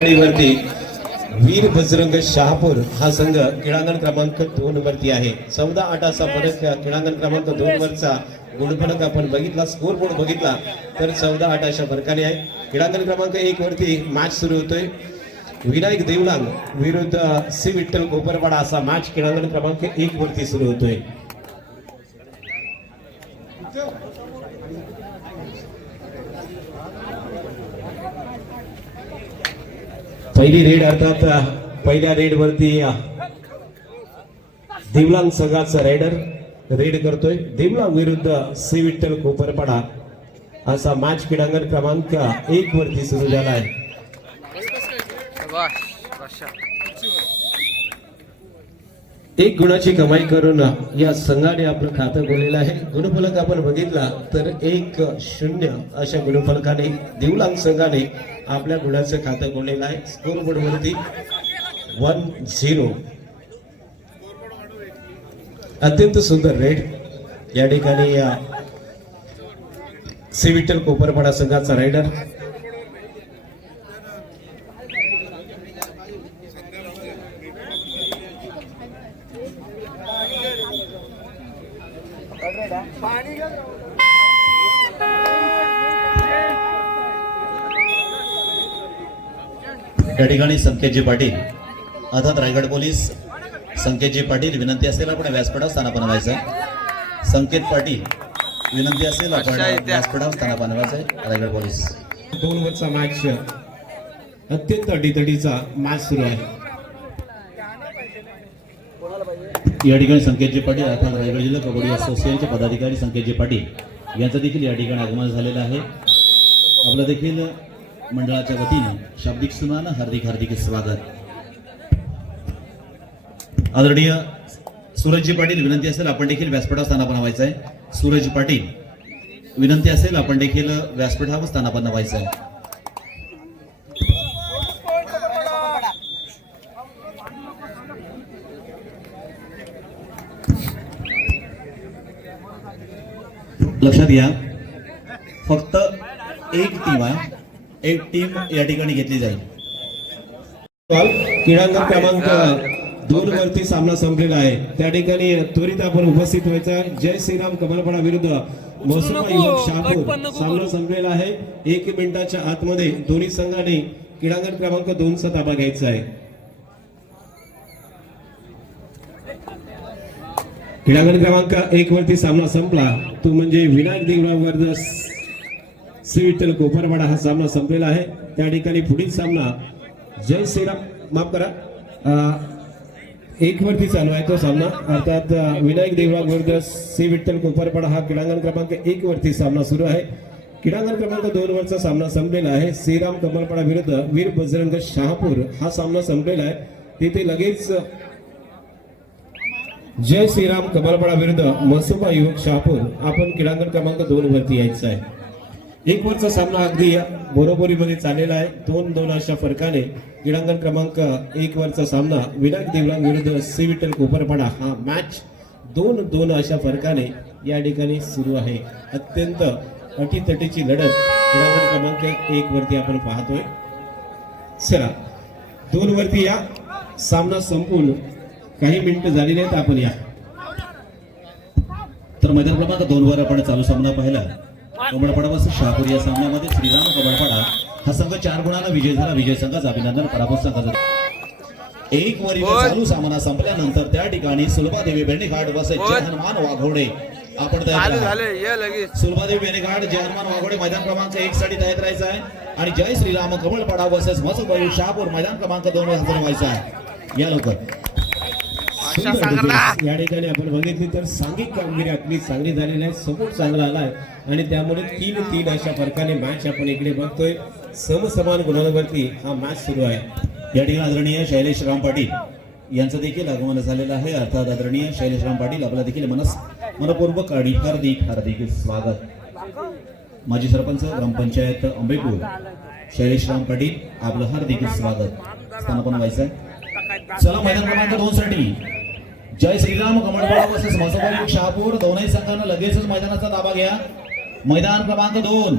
वरती वीर बजरंग शहापूर हा संघ क्रीडांगण क्रमांक दोन वरती आहे. चौदा आठ असा फरक क्रीडांगण क्रमांक दोन वरचा गुणफलक आपण बघितला स्कोर बोर्ड बघितला तर चौदा आठ अशा फरकाने आहे. क्रीडांगण क्रमांक एक वरती मॅच सुरू होतोय. विनायक देवलांग विरुद्ध सी विठ्ठल कोपरवाडा असा मॅच क्रीडांगण क्रमांक एक वरती सुरू होतोय. पहिली रेड अर्थात पहिल्या रेड वरती दिवलांग संघाचा रेडर रेड करतोय. दिवलांग विरुद्ध सी विठ्ठल कोपरपाडा असा मॅच क्रीडांगण क्रमांक एक वरती सुरू झाला आहे. एक गुणाची कमाई करून या संघाने आपलं खातं गोळलेलं आहे. गुणफलक आपण बघितला तर एक शून्य अशा गुणफलकाने देवलांग संघाने आपल्या गुणाचं खातं गोळलेलं आहे. स्कोर बोर्डवरती वन झिरो अत्यंत सुंदर रेड. या ठिकाणी या सी कोपरपाडा संघाचा रायडर या ठिकाणी संकेतजी पाटील अर्थात रायगड पोलीस संकेतजी पाटील विनंती असेल आपण व्यासपीठावर स्थान बनवायचं संकेत पाटील विनंती असेल आपण वर्षा. व्यासपीठावर स्थान बनवायचं रायगड पोलीस. दोन वरचा मॅच अत्यंत अटीतटीचा मॅच सुरू आहे. या ठिकाणी संकेतजी पाटील अर्थात रायगड जिल्हा कबड्डी असोसिएशनचे पदाधिकारी संकेतजी पाटील यांचं देखील या ठिकाणी आगमन झालेलं आहे. आपलं देखील मंडळाच्या वतीनं शाब्दिक सुनानं हार्दिक हार्दिक स्वागत. आदरणीय सूरजजी पाटील विनंती असेल आपण देखील व्यासपीठावर स्थानापन व्हायचं आहे सूरज पाटील विनंती असेल आपण देखील व्यासपीठावर स्थानापन व्हायचं आहे लक्षात घ्या. फक्त एक टीम आहे. एक टीम या ठिकाणी घेतली जाईल. क्रीडांगण क्रमांक दोन वरती सामना संपलेला आहे. त्या ठिकाणी त्वरित आपण उपस्थित व्हायचा. जय श्रीराम कमलपडा विरुद्ध मोसुमा युवक शहापूर. सामना संपलेला आहे. एक मिनिटाच्या आतमध्ये दोन्ही संघाने क्रीडांगण क्रमांक दोनचा ताबा घ्यायचा आहे. क्रीडांगण क्रमांक एक वरती सामना संपला. तो म्हणजे विनायक देवरा श्री विठ्ठल कोपरवाडा हा सामना संपलेला आहे. त्या ठिकाणी पुढील सामना जय श्रीराम. माफ करा. एक वरती चालू आहे तो सामना. अर्थात विनायक देवराग विरुद्ध श्री विठ्ठल कोपरपाडा हा क्रीडांगण क्रमांक एक वरती सामना सुरू आहे. क्रीडांगण क्रमांक दोन वरचा सामना संपलेला आहे. श्रीराम कमलपाडा विरुद्ध वीर बजरंग शहापूर हा सामना संपलेला आहे. तिथे लगेच जय श्रीराम कमलपाडा विरुद्ध मसुबा युवक शहापूर. आपण क्रीडांगण क्रमांक दोन वरती यायचं आहे. एक वरचा सामना अगदी बरोबरीमध्ये चाललेला आहे. दोन दोन अशा फरकाने क्रीडांगण क्रमांक एक वरचा सामना विनायक देवलांग विरुद्ध सी विठ्ठल कोपरपाडा. हा मॅच दोन दोन अशा फरकाने या ठिकाणी सुरू आहे. अत्यंत अटीतटीची लढत क्रीडांगण क्रमांक एक वरती आपण पाहतोय. चला दोन वरती या. सामना संपून काही मिनिटं झालेली आहेत आपण या. तर मैदान क्रमांक दोन वर आपण चालू सामना पाहिला. कमळपाडा वर्सेस शहापूर या सामन्यामध्ये श्रीराम कमळपाडा हा संघ चार गुणांना विजय झाला. विजय संघाचा अभिनंदन. पराभव संघाचा एक वरी. चालू सामना संपल्यानंतर त्या ठिकाणी सुलभादेवी बेणेघाट वसे बोल. जय हनुमान वाघोडे. आपण तयार सुलभादेवी बेणेघाट जय हनुमान वाघोडे मैदान क्रमांक एक साठी तयार राहायचं आहे. आणि जय श्रीराम कमळपाडा वर्सेस मसुबाई शहापूर मैदान क्रमांक दोन वर हजर व्हायचं आहे. या लवकर बादशाह सुंदर सांगला डिफेन्स या ठिकाणी आपण बघितली तर सांघिक कामगिरी आपली चांगली झालेली आहे. सपोर्ट चांगला आलाय आणि त्यामुळे तीन तीन अशा फरकाने मॅच आपण इकडे बघतोय. समसमान गुणांवरती हा मॅच सुरू आहे. या ठिकाणी आदरणीय शैलेश राम पाटील यांचं देखील आगमन झालेलं आहे. अर्थात आदरणीय शैलेश राम पाटील आपला देखील मनस मनपूर्वक आणि हार्दिक हार्दिक स्वागत. माजी सरपंच ग्रामपंचायत अंबेपूर शैलेश राम पाटील आपलं हार्दिक स्वागत. स्थानापन्न व्हायचं आहे चला मैदान क्रमांक दोन साठी. जय श्रीराम कमळपाडा वर्सेस मसोबा शहापूर दोनही संघानं लगेचच मैदानाचा ताबा घ्या. मैदान क्रमांक दोन.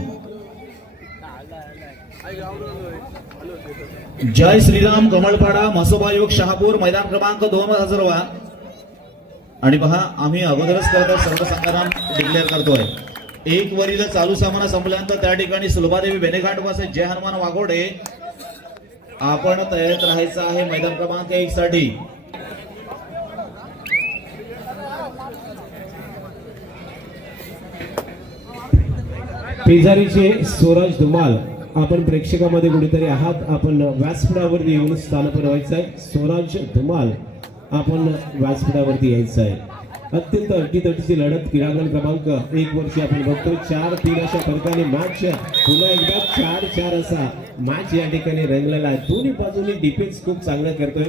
जय श्रीराम कमळपाडा मसोबा योग शहापूर मैदान क्रमांक दोन व्हा. आणि पहा आम्ही अगोदरच करतो सर्व संग्राम डिक्लेअर करतोय. एक वरील चालू सामना संपल्यानंतर त्या ठिकाणी सुलभादेवी बेनेघाट वासे जय हनुमान वाघोडे. आपण तयारीत राहायचं आहे मैदान क्रमांक एक साठी पेजारीचे स्वराज धुमाल आपण प्रेक्षकामध्ये कुठेतरी आहात. आपण व्यासपीठावरती येऊन स्थान बनवायचं आहे. स्वराज धुमाल आपण व्यासपीठावरती यायचं आहे. अत्यंत अटीतटीची लढत क्रीडांगण क्रमांक एक वर्षी आपण बघतो चार तीन अशा फरकाने मॅच पुन्हा एकदा चार चार असा मॅच या ठिकाणी रंगलेला आहे. दोन्ही बाजूनी डिफेन्स खूप चांगला करतोय.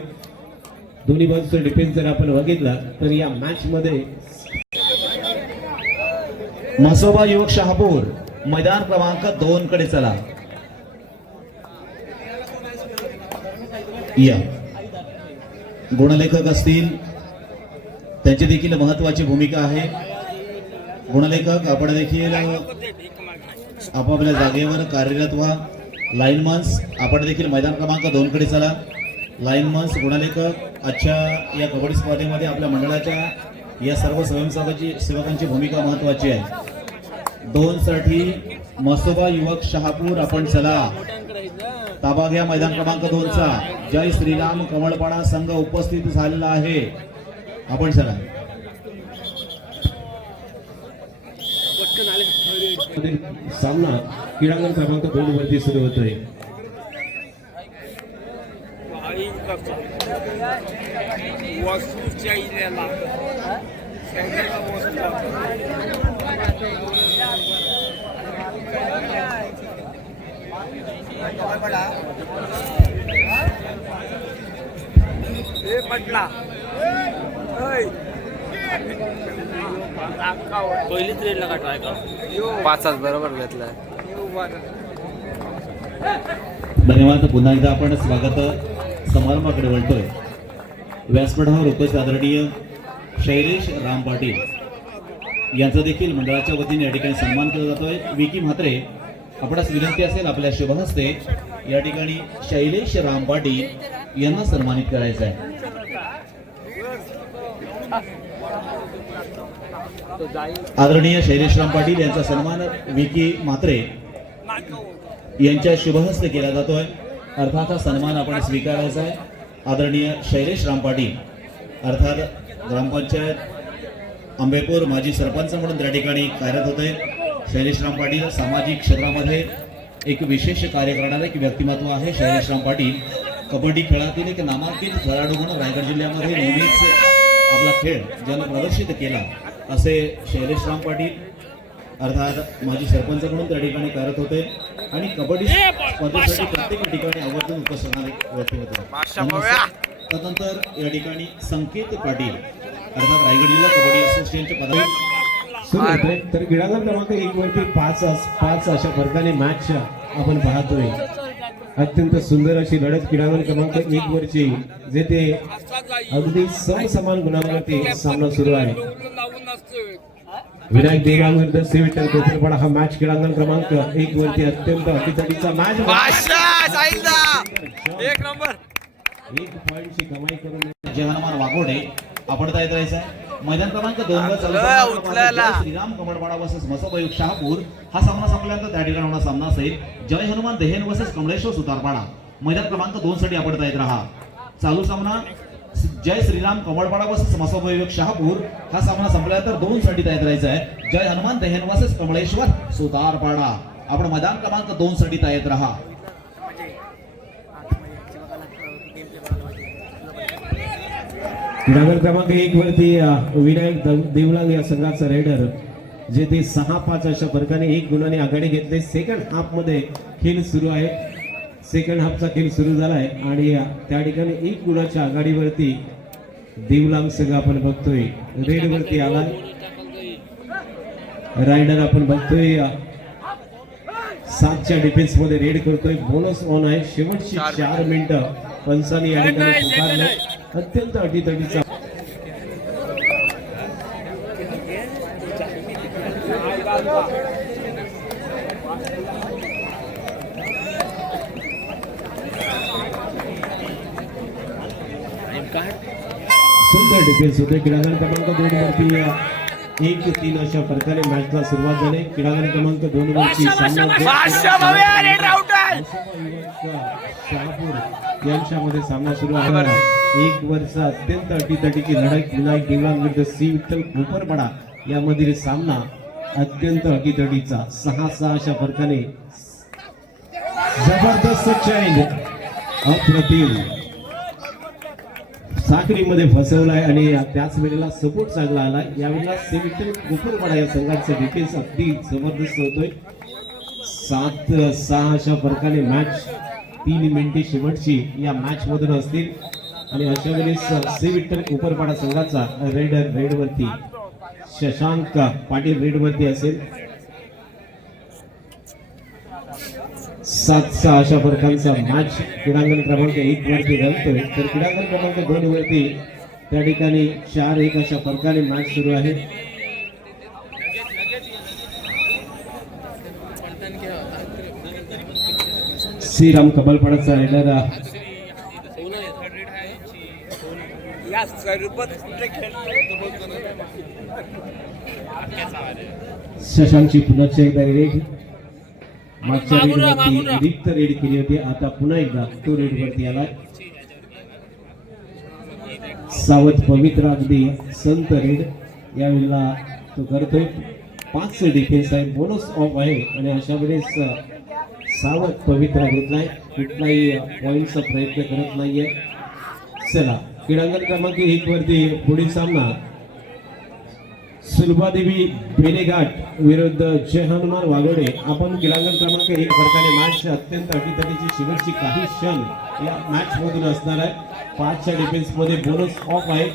दोन्ही बाजूचा डिफेन्स जर आपण बघितला तर या मॅच मध्ये म्हसोबा युवक शहापूर मैदान क्रमांक दोन कडे चला. या. गुणलेखक असतील. त्यांची देखील महत्वाची भूमिका आहे. गुणलेखक आपण देखील आपापल्या जागेवर कार्यरत व्हा. लाईनमन्स आपण देखील मैदान क्रमांक दोन कडे चला. लाईनमन्स गुणलेखक आजच्या या कबड्डी स्पर्धेमध्ये आपल्या मंडळाच्या या सर्व स्वयंसेवकाची सेवकांची भूमिका महत्वाची आहे. दोन साठी मसोबा युवक शहापूर आपण चला. ताबा घ्या मैदान क्रमांक दोनचा जय श्रीराम कमळपाडा संघ उपस्थित झालेला आहे. आपण चला. सामना क्रीडांगण क्रमांक दोन वरती सुरू होतोय. वस्तू चाहिलेला सगळ्या वस्तू हे पटला. पहिली ट्रेनला का ट्राय कर? पाचच बरोबर घेतलाय. धन्यवाद. पुन्हा एकदा आपण स्वागत समारंभाकडे वळतोय. व्यासपीठावर उपस्थित आदरणीय शैलेश राम पाटील. यांचा देखील मंडळाच्या वतीने या ठिकाणी सन्मान केला जातोय. विकी म्हात्रे आपणास विनंती असेल आपल्या शुभहस्ते या ठिकाणी शैलेश राम पाटील यांना सन्मानित करायचं आहे. आदरणीय शैलेशराम पाटील यांचा सन्मान विकी म्हात्रे यांच्या शुभहस्ते केला जातोय. अर्थात हा सन्मान आपण स्वीकारायचा आहे. आदरणीय शैलेश राम पाटील अर्थात ग्रामपंचायत आंबेपूर माजी सरपंच म्हणून त्या ठिकाणी कार्यरत होते. शैलेशराम पाटील सामाजिक क्षेत्रामध्ये एक विशेष कार्य करणारे एक व्यक्तिमत्व आहे. शैलेशराम पाटील कबड्डी खेळातील एक नामांकित खेळाडू म्हणून रायगड जिल्ह्यामध्ये नेहमीच आपला खेळ ज्यानं प्रदर्शित केला असे शैलेशराम पाटील अर्थात माजी सरपंच म्हणून त्या ठिकाणी कार्यरत होते. आणि कबड्डी स्पर्धेसाठी प्रत्येक ठिकाणी आवर्जून उपस्थित व्यक्तिमत्व. त्यानंतर या ठिकाणी संकेत पाटील अर्थात रायगड जिल्हा कबड्डी सुरू तर क्रीडांगण क्रमांक एक वरती पाच पाच अशा फरकाने मॅच आपण पाहतोय. अत्यंत सुंदर अशी लढत क्रीडांगण क्रमांक एक वरची जेथे अगदी समान गुणांवरती सामना सुरू आहे. विनायक देगाव विरुद्ध श्री विठ्ठल कोपरपाडा हा मॅच क्रीडांगण क्रमांक एक वरती अत्यंत अटीतटीचा मॅच एक नंबर. एक पॉईंटची कमाई करून जय हनुमान वाघोडे आपण तयार करायचं आहे मैदान क्रमांक दोन. श्रीराम कमळवाडा वर्सेस मसोबाई शहापूर हा सामना संपल्यानंतर त्या ठिकाणी होणार सामना असेल जय हनुमान देहेन वर्सेस कमळेश्वर सुतारपाडा. मैदान क्रमांक दोन साठी आपण तयार राहा. चालू सामना जय श्रीराम कमळपाडा वर्सेस मसोबाई शहापूर हा सामना संपल्यानंतर दोन साठी तयार राहायचा आहे जय हनुमान देहेन वर्सेस कमळेश्वर सुतारपाडा. आपण मैदान क्रमांक दोन साठी तयार राहा. क्रीडांगण क्रमांक एक वरती विनायक द- देवलांग या संघाचा रेडर जे ते सहा पाच अशा फरकाने एक गुणाने आघाडी घेतले. सेकंड हाफमध्ये खेळ सुरू आहे. सेकंड हाफचा खेळ सुरू झालाय. आणि अ, त्या ठिकाणी एक गुणाच्या आघाडीवरती देवलांग संघ आपण बघतोय. रेड वरती आला रायडर आपण बघतोय सातच्या डिफेन्समध्ये रेड करतोय. बोनस ऑन आहे. शेवटची चार मिनिटं. पंचानी या ठिकाणी अत्यंत अटीतटीचा सुंदर डिफेन्स होते क्रीडांगण क्रमांक दोन वरती एक तीन अशा प्रकारे मॅचला सुरुवात क्रीडांगण क्रमांक दोन वरती सामना शहापूर यांच्यामध्ये सामना सुरू आहे. एक वर्ष अत्यंत अटीतटीची लढत. विनायक देवळा विरुद्ध सी विठ्ठल कोपरपाडा यामधील सामना अत्यंत अटीतटीचा. सहा सहा अशा फरकाने जबरदस्त चैन अप्रतिम. साखरीमध्ये फसवलाय आणि त्याच वेळेला सपोर्ट चांगला आला यावेळेला सेमिटल कोपरपाडा या संघाचा डिफेन्स अगदी जबरदस्त होतोय. सात सहा अशा फरकाने मॅच तीन मिनिटे शेवटची या मॅच मधून असतील. आणि अशा वेळेस से विठ्ठल कोपरपाडा संघाचा रेड रेडवरती शशांक पाटील रेडवरती असेल. सात सहा अशा फरकांचा मॅच क्रीडांगण क्रमांक एक वरती रंगतोय तर क्रीडांगण क्रमांक दोन वरती त्या ठिकाणी चार एक अशा फरकाने मॅच सुरू आहे. श्रीराम कबलपाडाचा रायडर या सरबत कुठे खेळतोय शशांकची पुनश्च एकदा रेड मागच्या रेड वरती रिक्त रेड केली होती. आता पुन्हा एकदा तो रेड वरती आलाय. सावध पवित्र अगदी संत रेड यावेळेला तो करतोय. पाच डिफेन्स आहे. बोनस ऑफ आहे. आणि अशा वेळेस सावध पवित्र घेतलाय कुठलाही पॉईंटचा प्रयत्न करत नाहीये. चला क्रीडांगण क्रमांक एक वरती पुढील सामना. सुलभादेवी बेलेघाट विरुद्ध जय हनुमान वाघोडे. आपण क्रीडांगण क्रमांक एक फरकाने मॅच अत्यंत अटीतटीची शेवटची काही क्षण या मॅच मधून असणार आहे. पाचच्या डिफेन्समध्ये बोनस ऑफ आहे.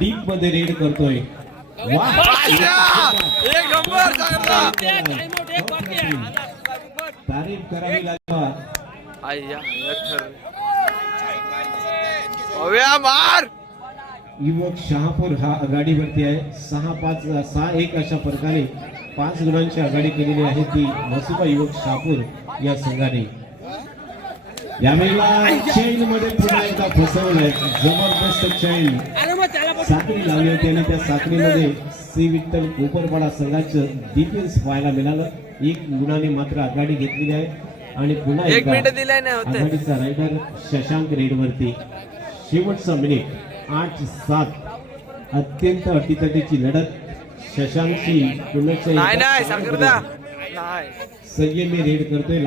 डीपमध्ये रेड करतोय. वाह! तारीफ करावी मार! युवक शहापूर हा आघाडीवरती आहे. सहा पाच सहा एक अशा प्रकारे पाच गुणांची आघाडी केलेली आहे ती मसुबा युवक शहापूर या संघाने. यावेळेला चैनमध्ये पुन्हा एकदा फसवलंय. जबरदस्त चैन. साखळी लावली होती आणि त्या साखळीमध्ये सी विठ्ठल कोपरपाडा संघाचं डिफेन्स पाहायला मिळालं. एक गुणाने मात्र आघाडी घेतलेली आहे. आणि पुन्हा एक एकदा आघाडीचा रायडर शशांक रेडवरती. शेवटचा मिनिट आठ सात. अत्यंत अटीतटीची लढत. शशांकची संयमी रेड करतोय.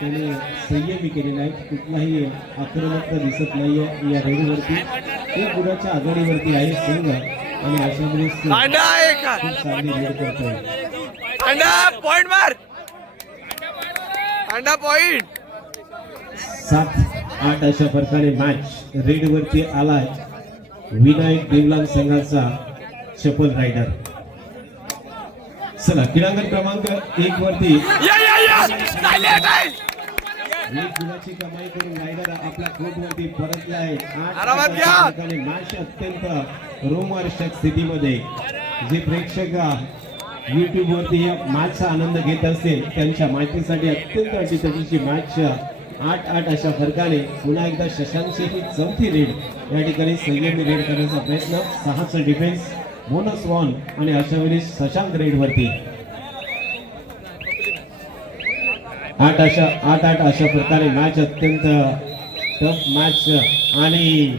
त्याने संयमी केलेला आहे. कुठलाही आक्रमकता दिसत नाहीये या रेडवरती एक गुणाच्या आघाडीवरती आहे संघ आणि अशा पॉइंट मार. अंडा पॉइंट सात आठ अशा प्रकारे मॅच रेड वरती आलाय. विनायक देवलाल संघाचा चपल रायडर चला क्रीडांगण क्रमांक एक वरती. या या या. एक गुणाची कमाई करून रायडर आपल्या कोर्ट वरती परतला आहे आठ आरामात आठ घ्या. अशा प्रकारे मॅच अत्यंत रोमहर्षक स्थितीमध्ये जे प्रेक्षक युट्यूब वरती या मॅचचा आनंद घेत असतील त्यांच्या माहितीसाठी अत्यंत अटीतटीची मॅच आठ आठ अशा फरकाने पुन्हा एकदा शशांकची ही चौथी रेड या ठिकाणी संयमी रेड करण्याचा प्रयत्न. सहाचं डिफेन्स बोनस वॉन आणि अशा वेळी शशांक रेड वरती आठ अशा आठ आठ अशा प्रकारे मॅच अत्यंत टफ मॅच आणि